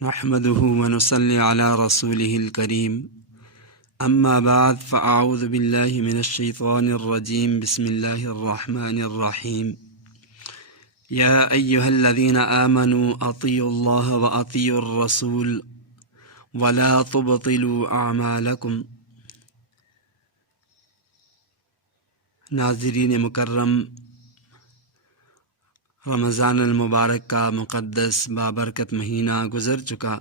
نحمده ونصلي على رسوله الكريم اما بعد فاعوذ بالله من الشيطان الرجيم بسم الله الرحمن الرحيم يا ايها الذين آمنوا اطيعوا الله واطيعوا الرسول ولا تبطلوا اعمالكم۔ ناظرین مکرم، رمضان المبارک کا مقدس بابرکت مہینہ گزر چکا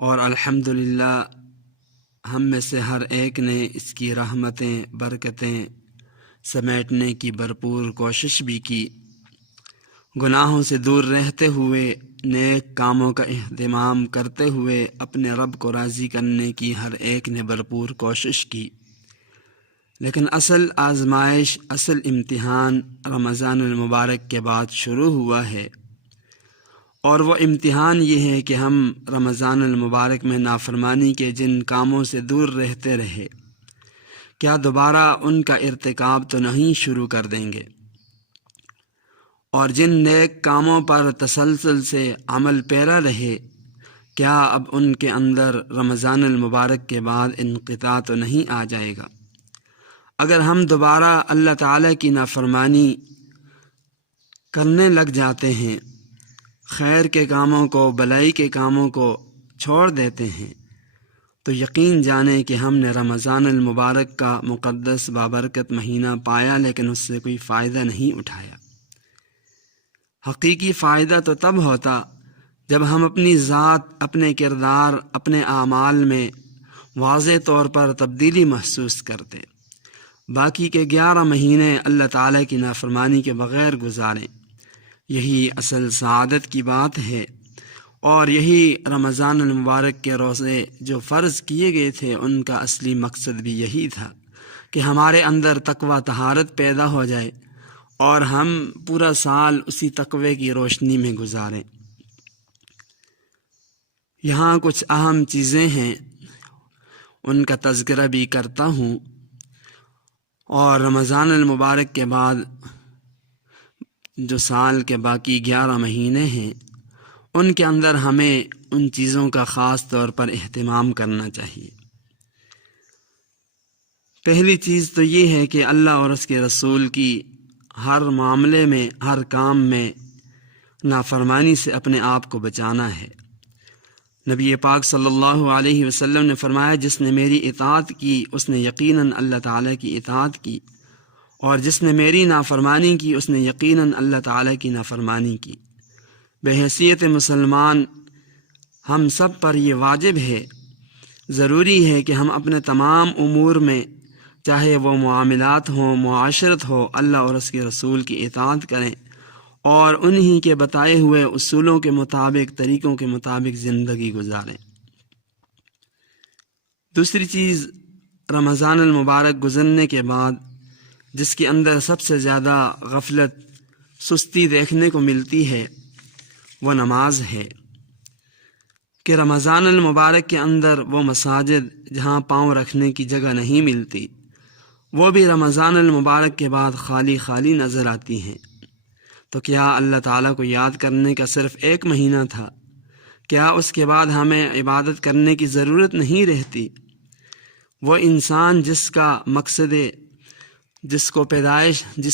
اور الحمدللہ ہم میں سے ہر ایک نے اس کی رحمتیں برکتیں سمیٹنے کی بھرپور کوشش بھی کی۔ گناہوں سے دور رہتے ہوئے نیک کاموں کا اہتمام کرتے ہوئے اپنے رب کو راضی کرنے کی ہر ایک نے بھرپور کوشش کی، لیکن اصل آزمائش، اصل امتحان رمضان المبارک کے بعد شروع ہوا ہے، اور وہ امتحان یہ ہے کہ ہم رمضان المبارک میں نافرمانی کے جن کاموں سے دور رہتے رہے، کیا دوبارہ ان کا ارتکاب تو نہیں شروع کر دیں گے، اور جن نیک کاموں پر تسلسل سے عمل پیرا رہے، کیا اب ان کے اندر رمضان المبارک کے بعد انقطاع تو نہیں آ جائے گا؟ اگر ہم دوبارہ اللہ تعالیٰ کی نافرمانی کرنے لگ جاتے ہیں، خیر کے کاموں کو، بلائی کے کاموں کو چھوڑ دیتے ہیں، تو یقین جانیں کہ ہم نے رمضان المبارک کا مقدس بابرکت مہینہ پایا، لیکن اس سے کوئی فائدہ نہیں اٹھایا۔ حقیقی فائدہ تو تب ہوتا جب ہم اپنی ذات، اپنے کردار، اپنے اعمال میں واضح طور پر تبدیلی محسوس کرتے۔ باقی کے 11 مہینے اللہ تعالیٰ کی نافرمانی کے بغیر گزاریں، یہی اصل سعادت کی بات ہے، اور یہی رمضان المبارک کے روزے جو فرض کیے گئے تھے ان کا اصلی مقصد بھی یہی تھا کہ ہمارے اندر تقوی طہارت پیدا ہو جائے اور ہم پورا سال اسی تقوی کی روشنی میں گزاریں۔ یہاں کچھ اہم چیزیں ہیں، ان کا تذکرہ بھی کرتا ہوں، اور رمضان المبارک کے بعد جو سال کے باقی 11 مہینے ہیں ان کے اندر ہمیں ان چیزوں کا خاص طور پر اہتمام کرنا چاہیے۔ پہلی چیز تو یہ ہے کہ اللہ اور اس کے رسول کی ہر معاملے میں، ہر کام میں نافرمانی سے اپنے آپ کو بچانا ہے۔ نبی پاک صلی اللہ علیہ وسلم نے فرمایا، جس نے میری اطاعت کی اس نے یقیناً اللہ تعالیٰ کی اطاعت کی، اور جس نے میری نافرمانی کی اس نے یقیناً اللہ تعالیٰ کی نافرمانی کی۔ بحیثیت مسلمان ہم سب پر یہ واجب ہے، ضروری ہے کہ ہم اپنے تمام امور میں، چاہے وہ معاملات ہوں، معاشرت ہو، اللہ اور اس کے رسول کی اطاعت کریں اور انہی کے بتائے ہوئے اصولوں کے مطابق، طریقوں کے مطابق زندگی گزاریں۔ دوسری چیز، رمضان المبارک گزرنے کے بعد جس کے اندر سب سے زیادہ غفلت، سستی دیکھنے کو ملتی ہے وہ نماز ہے، کہ رمضان المبارک کے اندر وہ مساجد جہاں پاؤں رکھنے کی جگہ نہیں ملتی، وہ بھی رمضان المبارک کے بعد خالی خالی نظر آتی ہیں۔ تو کیا اللہ تعالیٰ کو یاد کرنے کا صرف 1 مہینہ تھا؟ کیا اس کے بعد ہمیں عبادت کرنے کی ضرورت نہیں رہتی؟ وہ انسان جس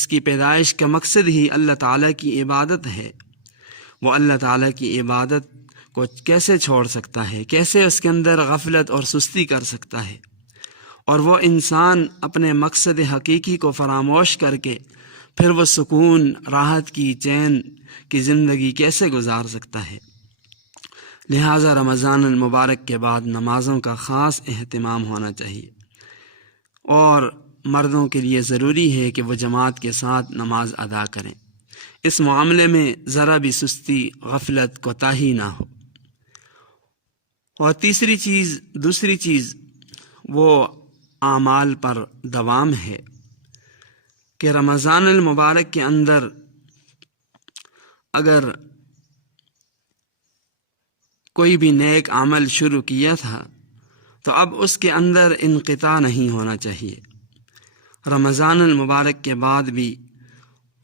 کی پیدائش کا مقصد ہی اللہ تعالیٰ کی عبادت ہے، وہ اللہ تعالیٰ کی عبادت کو کیسے چھوڑ سکتا ہے؟ کیسے اس کے اندر غفلت اور سستی کر سکتا ہے؟ اور وہ انسان اپنے مقصد حقیقی کو فراموش کر کے پھر وہ سکون، راحت کی، چین کی زندگی کیسے گزار سکتا ہے؟ لہٰذا رمضان المبارک کے بعد نمازوں کا خاص اہتمام ہونا چاہیے، اور مردوں کے لیے ضروری ہے کہ وہ جماعت کے ساتھ نماز ادا کریں، اس معاملے میں ذرا بھی سستی، غفلت، کوتاہی نہ ہو۔ اور دوسری چیز وہ اعمال پر دوام ہے، کہ رمضان المبارک کے اندر اگر کوئی بھی نیک عمل شروع کیا تھا تو اب اس کے اندر انقطاع نہیں ہونا چاہیے۔ رمضان المبارک کے بعد بھی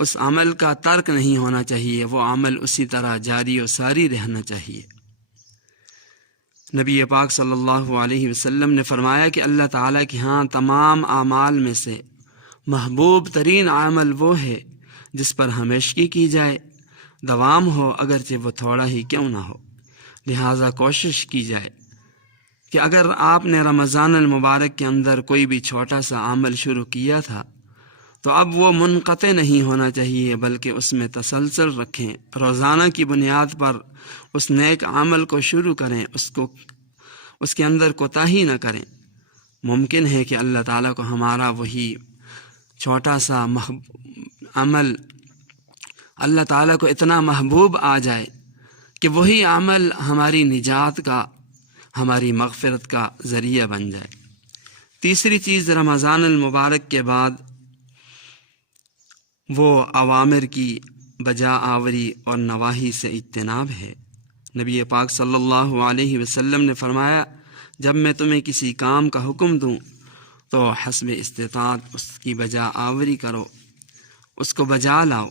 اس عمل کا ترک نہیں ہونا چاہیے، وہ عمل اسی طرح جاری و ساری رہنا چاہیے۔ نبی پاک صلی اللہ علیہ وسلم نے فرمایا کہ اللہ تعالیٰ کے ہاں تمام اعمال میں سے محبوب ترین عمل وہ ہے جس پر ہمیشگی کی جائے، دوام ہو اگرچہ وہ تھوڑا ہی کیوں نہ ہو۔ لہٰذا کوشش کی جائے کہ اگر آپ نے رمضان المبارک کے اندر کوئی بھی چھوٹا سا عمل شروع کیا تھا تو اب وہ منقطع نہیں ہونا چاہیے، بلکہ اس میں تسلسل رکھیں، روزانہ کی بنیاد پر اس نیک عمل کو شروع کریں، اس کے اندر کوتاہی نہ کریں۔ ممکن ہے کہ اللہ تعالیٰ کو ہمارا وہی چھوٹا سا عمل اللہ تعالیٰ کو اتنا محبوب آ جائے کہ وہی عمل ہماری نجات کا، ہماری مغفرت کا ذریعہ بن جائے۔ تیسری چیز رمضان المبارک کے بعد وہ اوامر کی بجا آوری اور نواہی سے اجتناب ہے۔ نبی پاک صلی اللہ علیہ وسلم نے فرمایا، جب میں تمہیں کسی کام کا حکم دوں تو حسب استطاعت اس کی بجا آوری کرو، اس کو بجا لاؤ،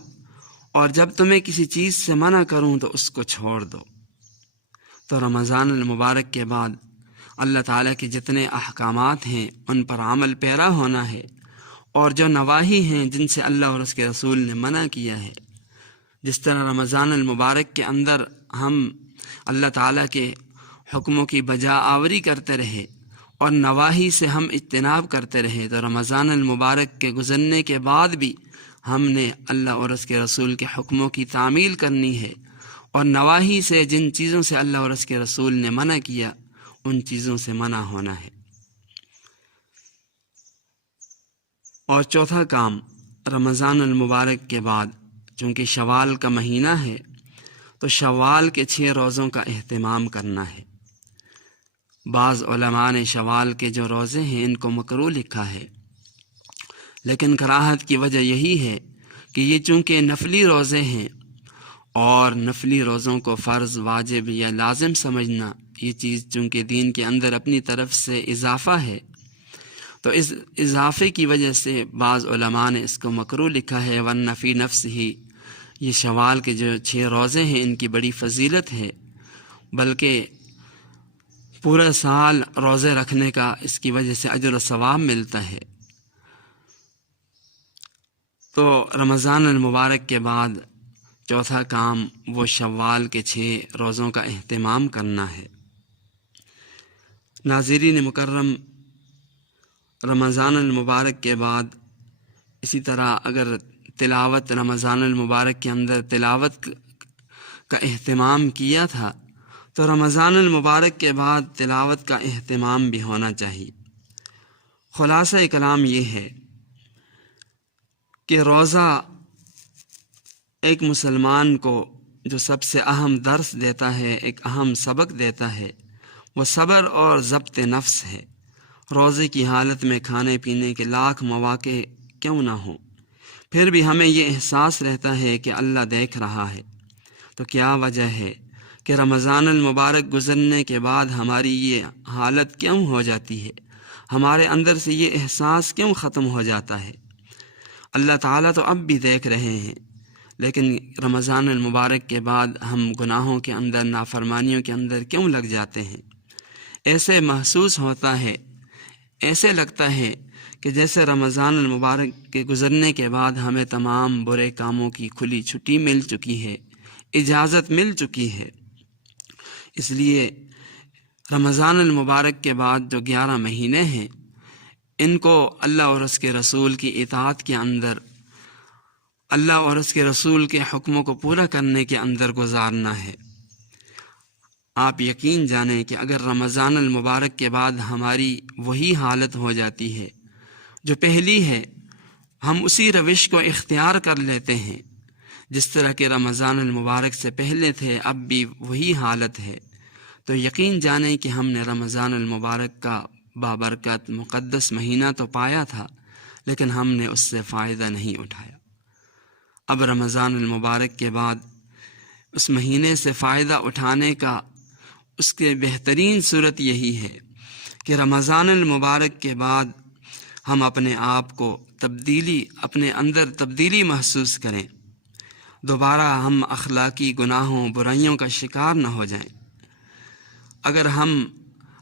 اور جب تمہیں کسی چیز سے منع کروں تو اس کو چھوڑ دو۔ تو رمضان المبارک کے بعد اللہ تعالیٰ کے جتنے احکامات ہیں ان پر عمل پیرا ہونا ہے، اور جو نواہی ہیں جن سے اللہ اور اس کے رسول نے منع کیا ہے، جس طرح رمضان المبارک کے اندر ہم اللہ تعالیٰ کے حکموں کی بجا آوری کرتے رہے اور نواہی سے ہم اجتناب کرتے رہے، تو رمضان المبارک کے گزرنے کے بعد بھی ہم نے اللہ اور اس کے رسول کے حکموں کی تعمیل کرنی ہے، اور نواہی سے جن چیزوں سے اللہ اور اس کے رسول نے منع کیا ان چیزوں سے منع ہونا ہے۔ اور چوتھا کام رمضان المبارک کے بعد، چونکہ شوال کا مہینہ ہے تو شوال کے 6 روزوں کا اہتمام کرنا ہے۔ بعض علماء نے شوال کے جو روزے ہیں ان کو مکروہ لکھا ہے، لیکن کراہت کی وجہ یہی ہے کہ یہ چونکہ نفلی روزے ہیں، اور نفلی روزوں کو فرض، واجب یا لازم سمجھنا، یہ چیز چونکہ دین کے اندر اپنی طرف سے اضافہ ہے، تو اس اضافے کی وجہ سے بعض علماء نے اس کو مکروہ لکھا ہے، ورنہ فی نفس ہی یہ شوال کے جو 6 روزے ہیں ان کی بڑی فضیلت ہے، بلکہ پورا سال روزے رکھنے کا اس کی وجہ سے اجر و ثواب ملتا ہے۔ تو رمضان المبارک کے بعد چوتھا کام وہ شوال کے 6 روزوں کا اہتمام کرنا ہے۔ ناظرین مکرم، رمضان المبارک کے بعد اسی طرح اگر تلاوت رمضان المبارک کے اندر تلاوت کا اہتمام کیا تھا تو رمضان المبارک کے بعد تلاوت کا اہتمام بھی ہونا چاہیے۔ خلاصہ کلام یہ ہے کہ روزہ ایک مسلمان کو جو سب سے اہم درس دیتا ہے، ایک اہم سبق دیتا ہے، وہ صبر اور ضبط نفس ہے۔ روزے کی حالت میں کھانے پینے کے لاکھ مواقع کیوں نہ ہوں، پھر بھی ہمیں یہ احساس رہتا ہے کہ اللہ دیکھ رہا ہے۔ تو کیا وجہ ہے کہ رمضان المبارک گزرنے کے بعد ہماری یہ حالت کیوں ہو جاتی ہے، ہمارے اندر سے یہ احساس کیوں ختم ہو جاتا ہے؟ اللہ تعالیٰ تو اب بھی دیکھ رہے ہیں، لیکن رمضان المبارک کے بعد ہم گناہوں کے اندر، نافرمانیوں کے اندر کیوں لگ جاتے ہیں؟ ایسے محسوس ہوتا ہے، ایسے لگتا ہے کہ جیسے رمضان المبارک کے گزرنے کے بعد ہمیں تمام برے کاموں کی کھلی چھٹی مل چکی ہے، اجازت مل چکی ہے۔ اس لیے رمضان المبارک کے بعد جو 11 مہینے ہیں ان کو اللہ اور اس کے رسول کی اطاعت کے اندر، اللہ اور اس کے رسول کے حکموں کو پورا کرنے کے اندر گزارنا ہے۔ آپ یقین جانیں کہ اگر رمضان المبارک کے بعد ہماری وہی حالت ہو جاتی ہے جو پہلی ہے، ہم اسی روش کو اختیار کر لیتے ہیں جس طرح کہ رمضان المبارک سے پہلے تھے، اب بھی وہی حالت ہے، تو یقین جانیں کہ ہم نے رمضان المبارک کا بابرکت مقدس مہینہ تو پایا تھا، لیکن ہم نے اس سے فائدہ نہیں اٹھایا۔ اب رمضان المبارک کے بعد اس مہینے سے فائدہ اٹھانے کا اس کے بہترین صورت یہی ہے کہ رمضان المبارک کے بعد ہم اپنے آپ کو اپنے اندر تبدیلی محسوس کریں، دوبارہ ہم اخلاقی گناہوں برائیوں کا شکار نہ ہو جائیں۔ اگر ہم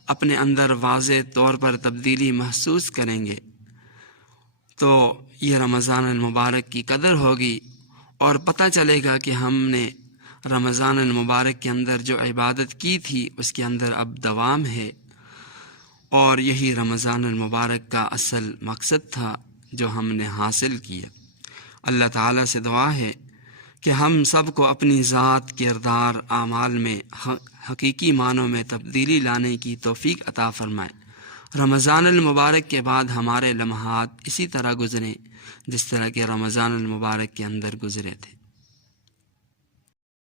اپنے اندر واضح طور پر تبدیلی محسوس کریں گے تو یہ رمضان المبارک کی قدر ہوگی، اور پتہ چلے گا کہ ہم نے رمضان المبارک کے اندر جو عبادت کی تھی اس کے اندر اب دوام ہے، اور یہی رمضان المبارک کا اصل مقصد تھا جو ہم نے حاصل کیا۔ اللہ تعالیٰ سے دعا ہے کہ ہم سب کو اپنی ذات، کردار، اعمال میں حقیقی معنوں میں تبدیلی لانے کی توفیق عطا فرمائے۔ رمضان المبارک کے بعد ہمارے لمحات اسی طرح گزریں جس طرح کہ رمضان المبارک کے اندر گزرے تھے۔